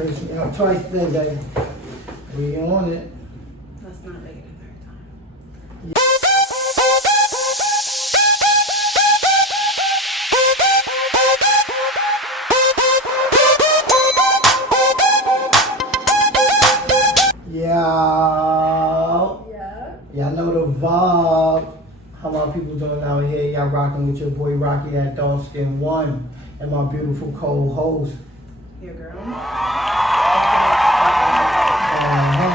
curse me out twice today. We on it. Let's not make it a third time. Yeah. Y'all know the vibe. How my people doing out here? Y'all rocking with your boy Rocky, that Dark.1, and my beautiful co-host. Your girl.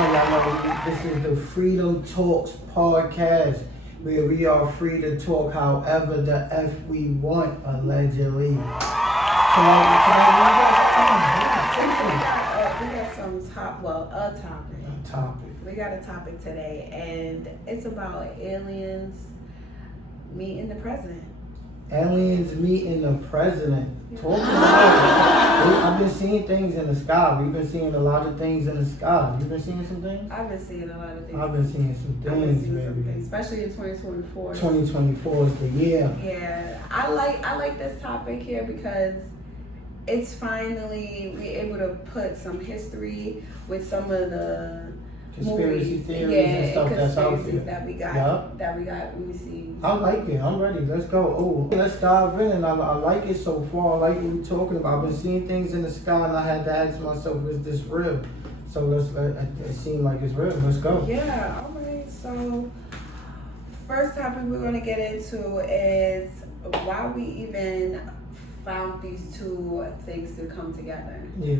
Y'all know this is the Freedom Talks podcast, where we are free to talk however the F we want, allegedly. We got some topic. We got a topic today, and it's about aliens meeting the president. Aliens meeting the president. Talk about it. I've been seeing things in the sky. We've been seeing a lot of things in the sky. You been seeing some things? I've been seeing a lot of things. I've been seeing some things, baby. Especially in 2024. 2024 is the year. Yeah, I like this topic here because it's finally we're able to put some history with some of the conspiracy movies, theories and stuff that's out there that we got. We see. I like it. I'm ready. Let's go. Oh, let's dive in. And I like it so far. I like what we're talking about. I've been seeing things in the sky, and I had to ask myself, is this real? So it seemed like it's real. Let's go. Yeah. All right. So first topic we're going to get into is why we even found these two things to come together. Yeah.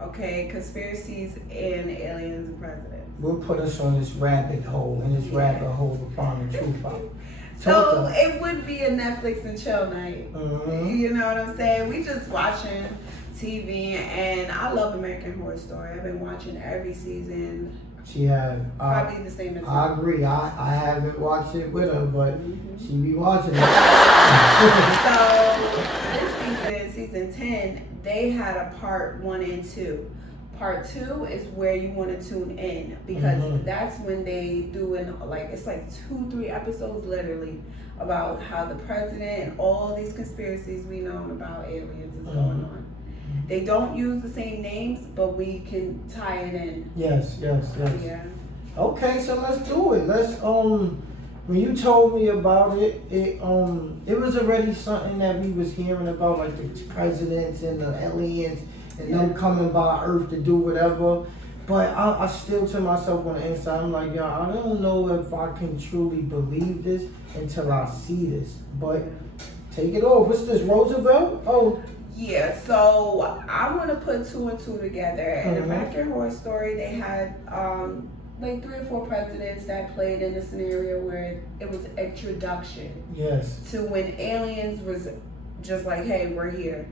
Okay, conspiracies and aliens and presidents. Will put us on this rabbit hole, and this rabbit hole will find the truth out. So it would be a Netflix and chill night. Mm-hmm. You know what I'm saying? We just watching TV, and I love American Horror Story. I've been watching every season. She had probably the same as me. I agree. I haven't watched it with her, but she be watching it. So this season 10, they had a part 1 and 2. Part 2 is where you want to tune in because that's when they do it's like 2-3 episodes literally about how the president and all these conspiracies we know about aliens is going on. They don't use the same names, but we can tie it in. Yes. Yeah. Okay, so let's do it. Let's when you told me about it, it was already something that we was hearing about, like the presidents and the aliens and them coming by Earth to do whatever. But I still to myself on the inside, I'm like, yo, I don't know if I can truly believe this until I see this. But take it off. What's this, Roosevelt? Oh. Yeah, so I want to put 2 and 2 together. In American Horror Story, they had like 3 or 4 presidents that played in a scenario where it was introduction to when aliens was just like, hey, we're here,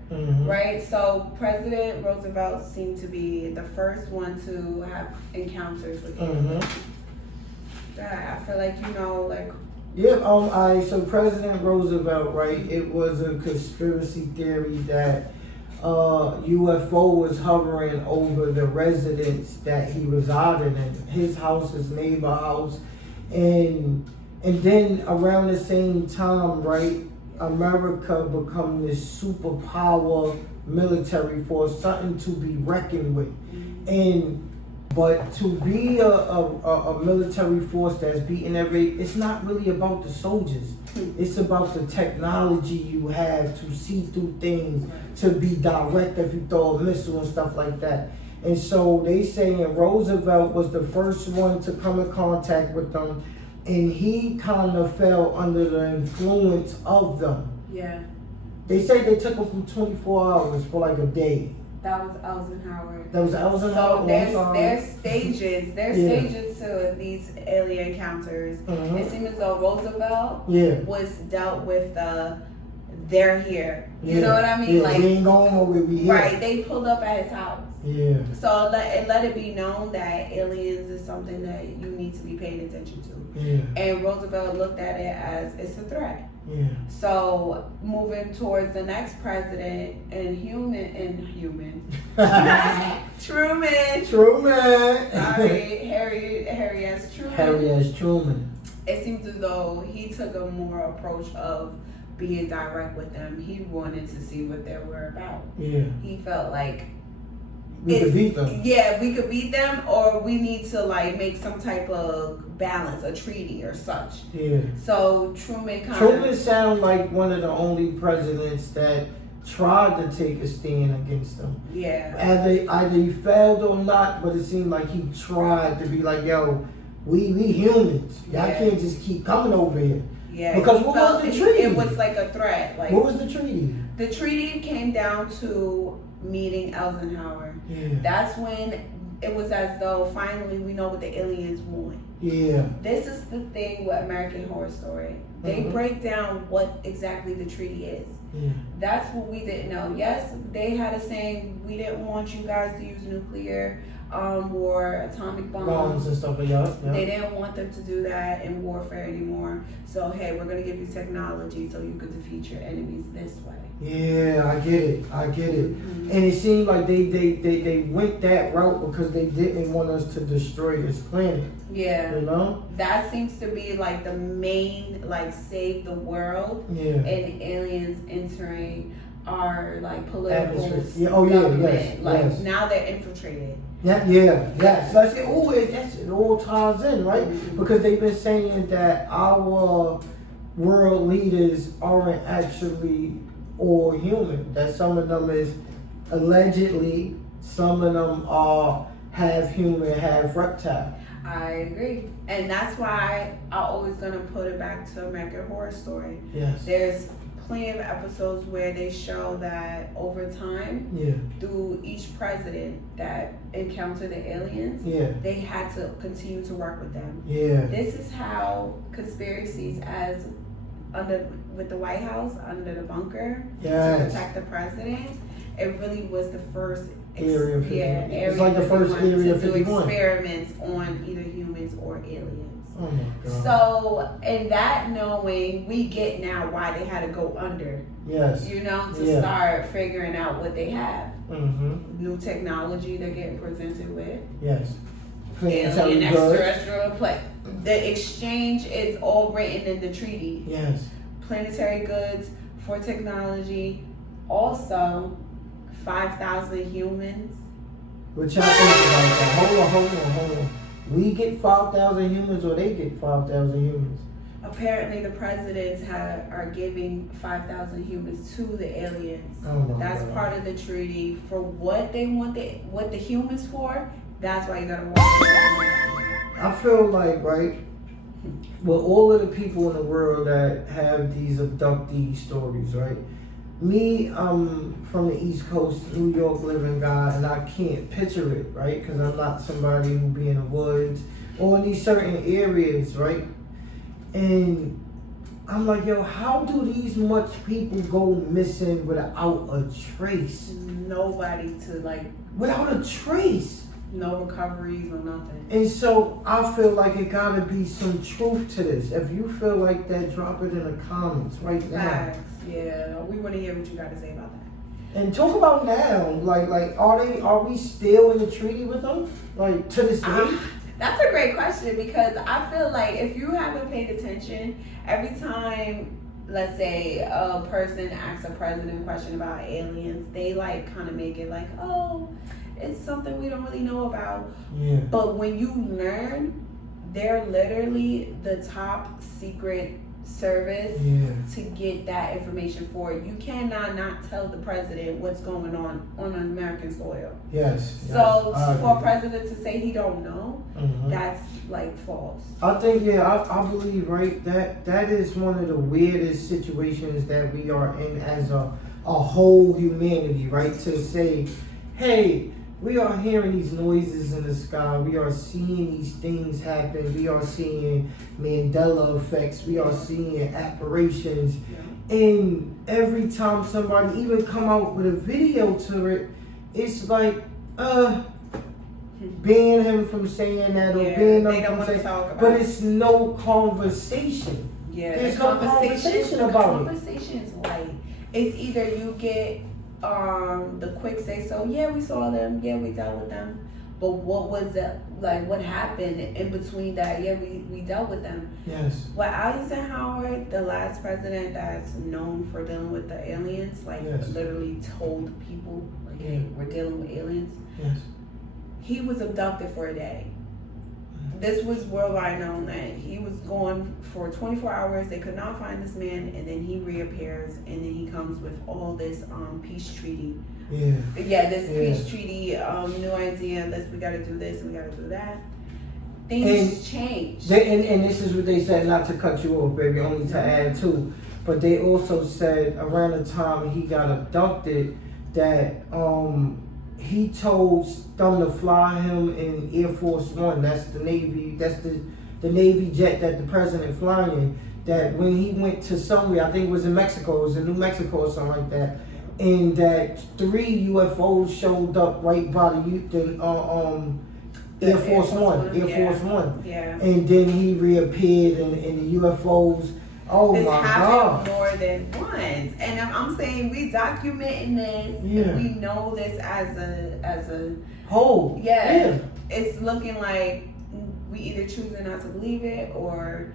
right? So President Roosevelt seemed to be the first one to have encounters with aliens. I feel like so President Roosevelt, right? It was a conspiracy theory that UFO was hovering over the residence that he resided in. His house, his neighbor house, and then around the same time, right? America become this superpower military force, something to be reckoned with, but to be a military force that's beating it's not really about the soldiers. It's about the technology you have to see through things, to be direct if you throw a missile and stuff like that. And so they saying Roosevelt was the first one to come in contact with them, and he kind of fell under the influence of them. Yeah. They say they took him from 24 hours for like a day. That was Eisenhower. So there's stages. Stages to these alien encounters. It seems as though Roosevelt was dealt with they're here. You know what I mean? Like we ain't going where we here. Right. They pulled up at his house. Yeah. So let it be known that aliens is something that you need to be paying attention to. Yeah. And Roosevelt looked at it as it's a threat. Yeah. So moving towards the next president and Truman. Sorry, Harry S. Truman. Harry S. Truman. It seems as though he took a more approach of being direct with them. He wanted to see what they were about. Yeah. He felt like we could beat them. Yeah, we could beat them, or we need to like make some type of balance, a treaty or such. Yeah. So Truman sound like one of the only presidents that tried to take a stand against them. Yeah. Either he failed or not, but it seemed like he tried to be like, yo, we humans. Y'all can't just keep coming over here. Yeah. Because what was the treaty? It was like a threat. Like, what was the treaty? The treaty came down to meeting Eisenhower. Yeah. That's when it was as though finally we know what the aliens want. Yeah. This is the thing with American Horror Story. They break down what exactly the treaty is. Yeah. That's what we didn't know. Yes, they had a saying, we didn't want you guys to use nuclear or atomic bombs and stuff like that. Yeah. They didn't want them to do that in warfare anymore. So, hey, we're going to give you technology so you can defeat your enemies this way. Yeah, I get it. Mm-hmm. And it seemed like they went that route because they didn't want us to destroy this planet. Yeah. You know? That seems to be like the main, like, save the world. Yeah. And aliens entering our, like, political yeah. government. Yes. Now they're infiltrated. Yes. That's it. It all ties in, right? Mm-hmm. Because they've been saying that our world leaders aren't actually all human. That some of them is allegedly, some of them are half human, half reptile. I agree. And that's why I'm always going to put it back to American Horror Story. Yes. There's plenty of episodes where they show that over time, through each president that encountered the aliens, they had to continue to work with them. Yeah. This is how conspiracies as with the White House under the bunker to protect the president, it really was the first area it's like the first area to do 51. Experiments on either humans or aliens. Oh my God. So, in that knowing, we get now why they had to go under. Yes. You know, to start figuring out what they have. Mm-hmm. New technology they're getting presented with. Yes. Alien extraterrestrial play. The exchange is all written in the treaty. Yes. Planetary goods for technology. Also, 5,000 humans. What y'all think about that? Hold on. We get 5,000 humans or they get 5,000 humans? Apparently, the presidents are giving 5,000 humans to the aliens. Oh that's God. Part of the treaty for what they want. What the humans for? That's why you gotta watch it. I feel like, right, with all of the people in the world that have these abductee stories, right? Me, from the East Coast, New York living guy, and I can't picture it, right? Because I'm not somebody who be in the woods or in these certain areas, right? And I'm like, yo, how do these much people go missing without a trace? Nobody to like... Without a trace. No recoveries or nothing. And so I feel like it gotta be some truth to this. If you feel like that, drop it in the comments right now. Facts. Yeah, we want to hear what you got to say about that. And talk about now, like, are we still in the treaty with them, like to this day? That's a great question because I feel like if you haven't paid attention, every time, let's say a person asks a president a question about aliens, they like kind of make it like, oh, it's something we don't really know about. Yeah. But when you learn, they're literally the top secret service to get that information for you. You cannot not tell the president what's going on American soil. Yes. So for a president to say he don't know, that's like false. I think I believe that is one of the weirdest situations that we are in as a whole humanity, right? To say, hey, we are hearing these noises in the sky. We are seeing these things happen. We are seeing Mandela effects. We are seeing apparitions. Yeah. And every time somebody even come out with a video to it, it's like, ban him from saying that or ban them from saying that. But it's no conversation. Yeah, there's no conversation about it. The conversation is white. It's either you get the quick say so, yeah, we saw them, yeah, we dealt with them, but what was it like, what happened in between that? Yeah, we dealt with them. Yes. Well, Eisenhower, the last president that's known for dealing with the aliens, like literally told people like, hey, we're dealing with aliens. Yes. He was abducted for a day. This was worldwide known that he was gone for 24 hours. They could not find this man, and then he reappears, and then he comes with all this peace treaty. This peace treaty, new idea. We got to do this and we got to do that. Things change. And this is what they said, not to cut you off, baby, only to add to. But they also said around the time he got abducted that he told them to fly him in Air Force One. That's the Navy. That's the Navy jet that the president flying in. That when he went to somewhere, I think it was in Mexico, it was in New Mexico or something like that, and that 3 UFOs showed up right by the Air Force One. Yeah. And then he reappeared in the UFOs. Oh this my happened God. more than once, and I'm saying we documenting this. Yeah. And we know this as a whole. Yeah. It's looking like we either choosing not to believe it or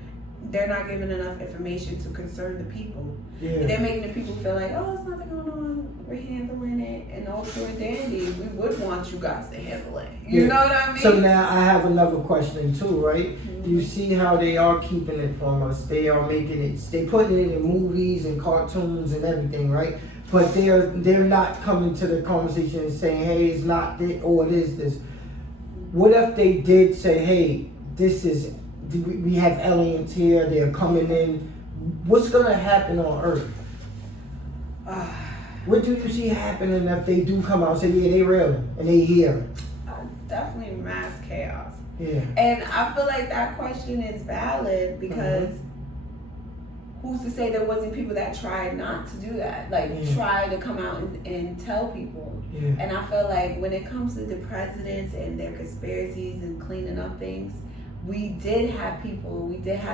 they're not giving enough information to concern the people. Yeah. They're making the people feel like, oh, it's nothing going on. We're handling it, and all pure dandy. We would want you guys to handle it. You know what I mean? So now I have another question too, right? Mm-hmm. You see how they are keeping it from us. They are making it. They putting it in movies and cartoons and everything, right? But they're not coming to the conversation and saying, hey, it's not this or it is this. What if they did say, hey, this is, we have aliens here, they're coming in. What's gonna happen on Earth? What do you see happening if they do come out and say, yeah, they real and they here? Definitely mass chaos. Yeah. And I feel like that question is valid because who's to say there wasn't people that tried not to do that? Like, try to come out and tell people. Yeah. And I feel like when it comes to the presidents and their conspiracies and cleaning up things, we did have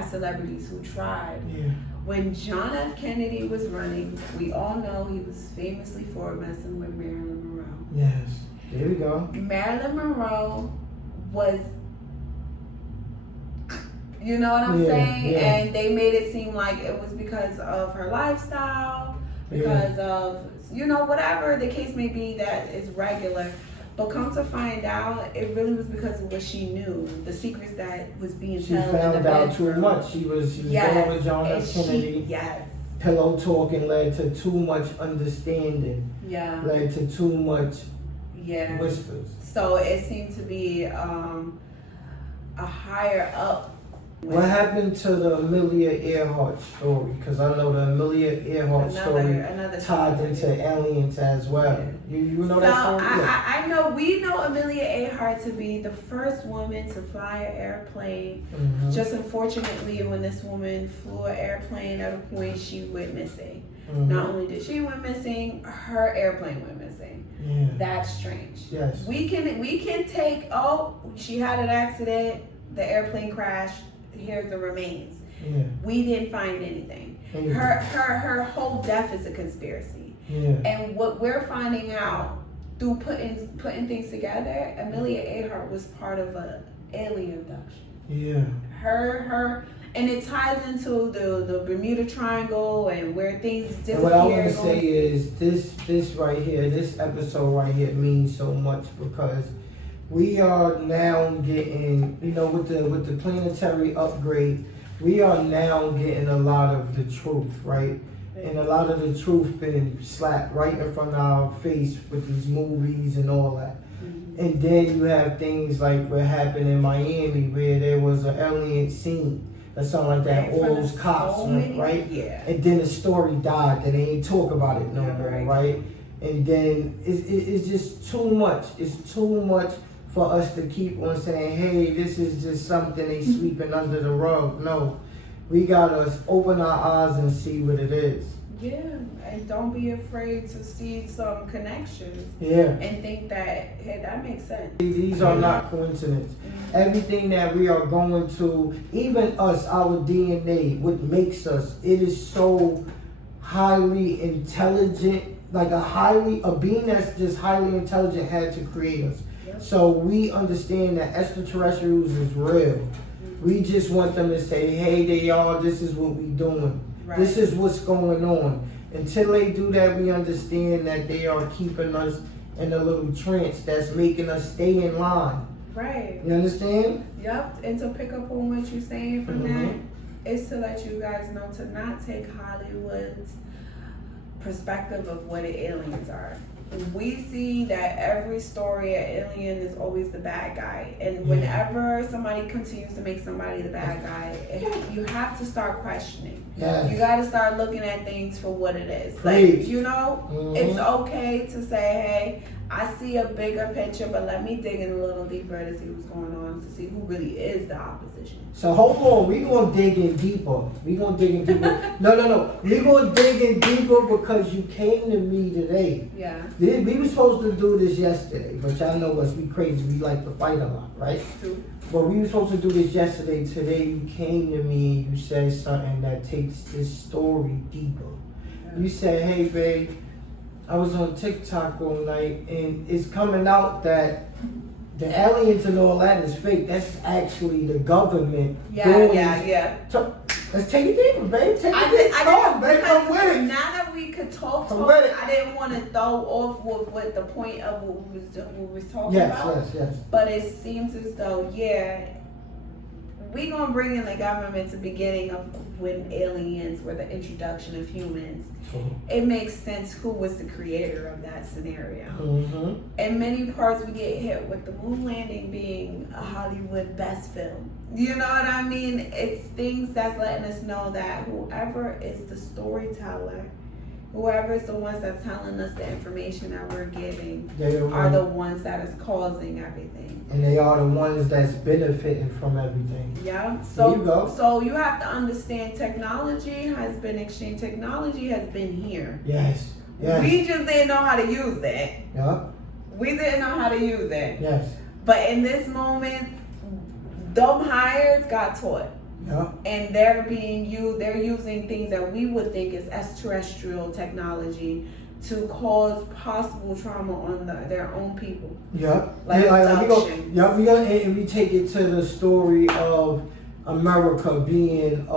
celebrities who tried. Yeah. When John F. Kennedy was running, we all know he was famously for messing with Marilyn Monroe. Yes. There we go. Marilyn Monroe was, you know what I'm saying? Yeah. And they made it seem like it was because of her lifestyle, because of, whatever the case may be that is regular. But come to find out, it really was because of what she knew, the secrets that was being told in the bedroom. She found out too much. She was going with John F. Kennedy. Pillow talking led to too much understanding. Yeah. Led to too much whispers. So it seemed to be a higher up. What happened to the Amelia Earhart story? Because I know the Amelia Earhart story tied into aliens as well. Yeah. You know that story? I know, we know Amelia Earhart to be the first woman to fly an airplane. Mm-hmm. Just unfortunately, when this woman flew an airplane, at a point she went missing. Mm-hmm. Not only did she went missing, her airplane went missing. Yeah. That's strange. Yes. We can take, she had an accident, the airplane crashed. Here's the remains. Yeah. We didn't find anything. Her whole death is a conspiracy. Yeah. And what we're finding out through putting things together, Amelia Earhart was part of an alien abduction. Yeah. Her and it ties into the Bermuda Triangle and where things disappear. And what I want to say is this right here, this episode right here means so much because we are now getting, with the planetary upgrade, we are now getting a lot of the truth, right? And a lot of the truth being slapped right in front of our face with these movies and all that. Mm-hmm. And then you have things like what happened in Miami where there was an alien scene or something like that. All those cops went, right? Yeah. And then the story died and they ain't talk about it no more, right? And then it's just too much. It's too much for us to keep on saying, hey, this is just something they sweeping under the rug. No, we gotta open our eyes and see what it is. Yeah, and don't be afraid to see some connections. Yeah. And think that, hey, that makes sense. These are not coincidence. Mm-hmm. Everything that we are going to, even us, our DNA, what makes us, it is so highly intelligent, like a being that's just highly intelligent had to create us. So we understand that extraterrestrials is real. We just want them to say, hey, this is what we doing. Right. This is what's going on. Until they do that, we understand that they are keeping us in a little trance that's making us stay in line. Right. You understand? Yep. And to pick up on what you're saying from Mm-hmm. that is to let you guys know to not take Hollywood's perspective of what the aliens are. We see that every story, an alien is always the bad guy, and whenever somebody continues to make somebody the bad guy, you have to start questioning. Yes. You got to start looking at things for what it is. Preach. Like, you know, it's okay to say, hey, I see a bigger picture, but let me dig in a little deeper to see what's going on, to see who really is the opposition. So hold on, we gonna dig in deeper. We gonna dig in deeper. No. We gonna dig in deeper because you came to me today. Yeah. We were supposed to do this yesterday, but y'all know us, we crazy. We like to fight a lot, right? True. But we were supposed to do this yesterday. Today you came to me and you said something that takes this story deeper. Yeah. You said, hey babe, I was on TikTok all night and it's coming out that the aliens and all that is fake. That's actually the government. Yeah. So, let's take it deeper, babe. Take it deeper. Come on, babe. Come with it. Now that we could talk, I didn't want to throw off what the point of what we was talking about. Yes. But it seems as though, we gonna bring in the government to the beginning of when aliens were the introduction of humans. It makes sense who was the creator of that scenario. Mm-hmm. In many parts, we get hit with the moon landing being a Hollywood best film. You know what I mean? It's things that's letting us know that whoever is the storyteller, whoever is the ones that's telling us the information that we're getting, are the ones that is causing everything. And they are the ones that's benefiting from everything. Yeah. So you have to understand technology has been exchanged. Technology has been here. Yes. We just didn't know how to use it. Yeah. We didn't know how to use it. Yes. But in this moment, dumb hires got taught. Yeah. And they're using things that we would think is extraterrestrial technology to cause possible trauma on their own people. Yeah. Like and we take it to the story of America being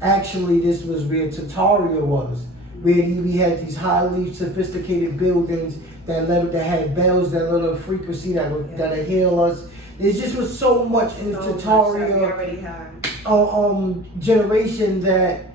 actually this was where Tartaria was. Where we had these highly sophisticated buildings that had bells that let a frequency that heal us. There just was so much in the Tartaria generation that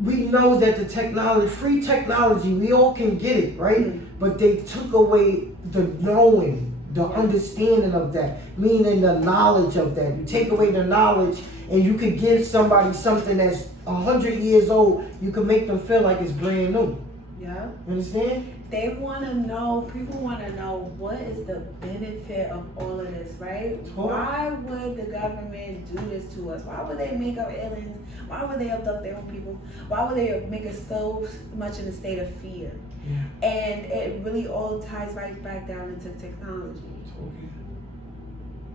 we know that the free technology, we all can get it, right? Mm-hmm. But they took away the knowing, the understanding of that, meaning the knowledge of that. You take away the knowledge and you could give somebody something that's 100 years old, you can make them feel like it's brand new. Yeah. You understand? They want to know, people want to know what is the benefit of all of this, right? Why would the government do this to us? Why would they make up aliens? Why would they abduct their own people? Why would they make us so much in a state of fear? Yeah. And it really all ties right back down into technology.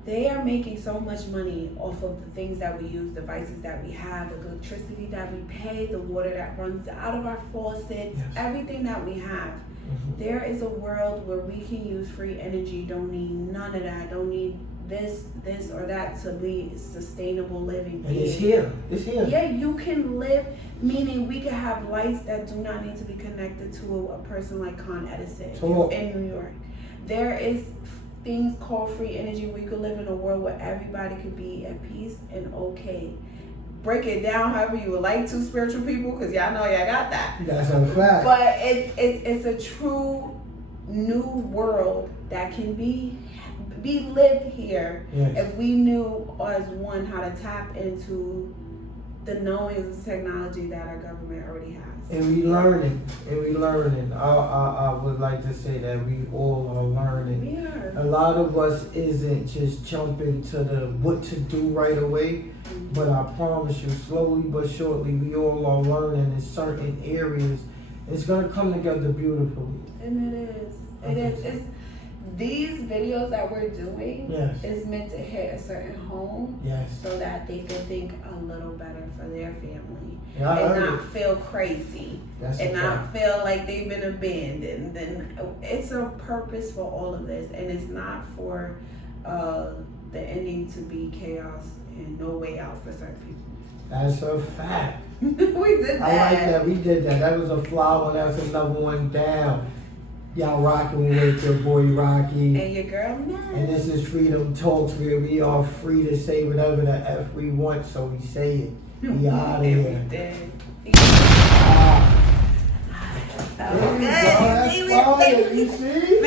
They are making so much money off of the things that we use, devices that we have, the electricity that we pay, the water that runs out of our faucets, everything that we have. Mm-hmm. There is a world where we can use free energy, don't need none of that, don't need this or that to be sustainable living. And it's here. Yeah, you can live, meaning we can have lights that do not need to be connected to a person like Con Edison in New York. There is things called free energy where you could live in a world where everybody could be at peace and okay. Break it down however you would like to, spiritual people, because y'all know y'all got that. That's a fact. But it's a true new world that can be lived here if we knew as one how to tap into the knowings of technology that our government already has. And we learning. I would like to say that we all are learning. We are. A lot of us isn't just jumping to the what to do right away, but I promise you, slowly but surely, we all are learning in certain areas. It's gonna come together beautifully. And it is. It's these videos that we're doing is meant to hit a certain home so that they can think a little better for their family and not feel crazy and not feel like they've been abandoned. And it's a purpose for all of this, and it's not for the ending to be chaos and no way out for certain people. That's a fact. We did that. I like that. We did that. That was a fly one. That was another one down. Y'all rocking with your boy Rocky. And your girl Nat. And this is Freedom Talks, where we are free to say whatever the F we want, so we say it. We out of here. Everything. There you go, that's fire, you see?